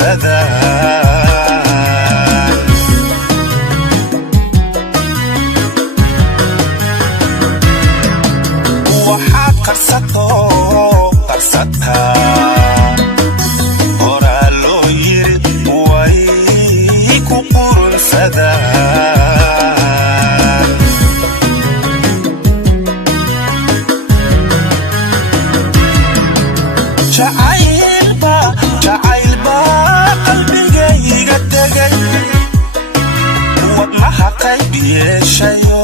sadaan waxaad qarsataa horaa loo yiri way ku qurunsadaan jacaylba qalbigayga tegay wadnaha qayb yeeshayo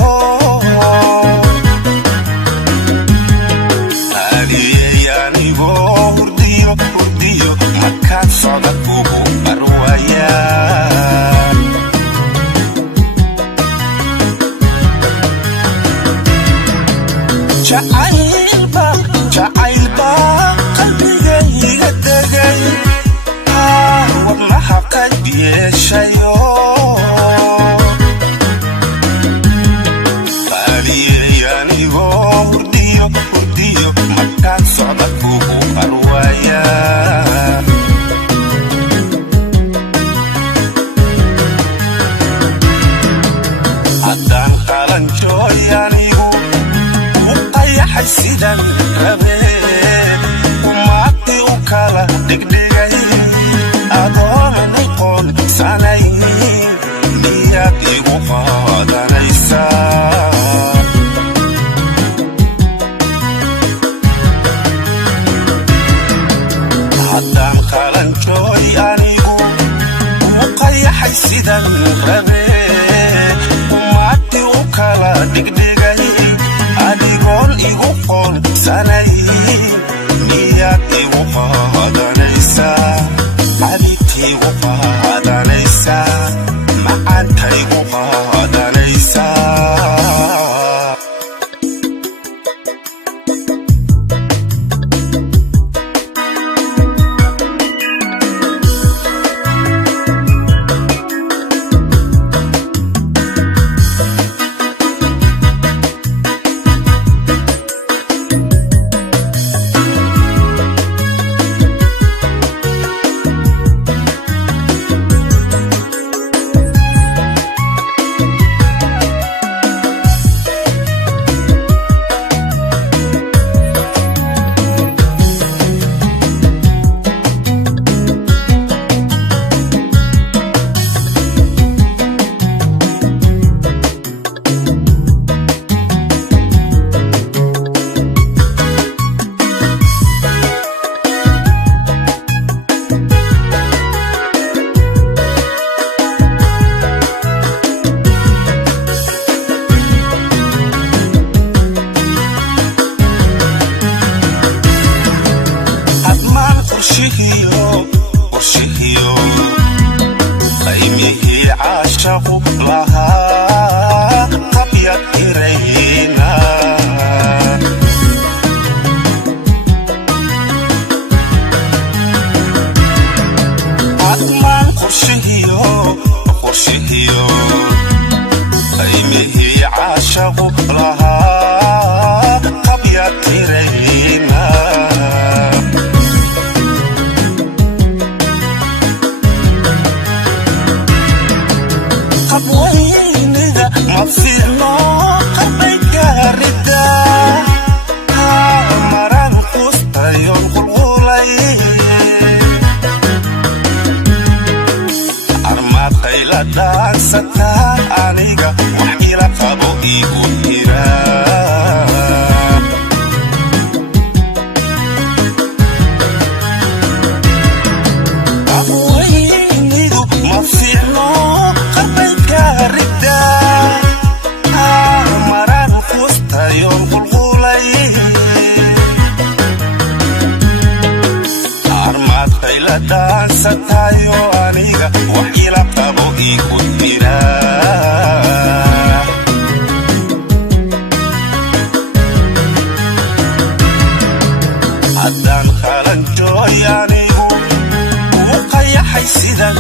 jacaylba qalbigayga tegay wadnaha qayb yeeshayo qaaliyayanigoo hurdiyo markaan socda kugu qarwaya haddaan qalanjooy anigu sidan rabeen umaadii u kala dhigdhigay adoonan qoon sanay niyaad igu qaadanaysaa haddaan qalanjooy anigu u qayaxay sidan rabeen umaadii u kala dhigdhigay adigoon igu qoonsanay niyaad igu qaadanaysaa cabidtii igu qaadanaysaa macaanta igu qaadanaysaa qorshihiyo qaymihii caashaqu lahaa qabyad irayna admaan qorshihiyo qaymihii caashaqu lahaa qabyad irayna qabwaynida ma fiicno qalbayga ridaa maran qustayon qulqulay armaad qayla dhaansataa aniga wax ila qabo igu jiraa qabwaynidu ma fiicno maran qustayon qulqulay armaad qayla dhaansatayo aniga wax ila qabo igu jiraa haddaan qalanjooy anigu u qayaxay sidan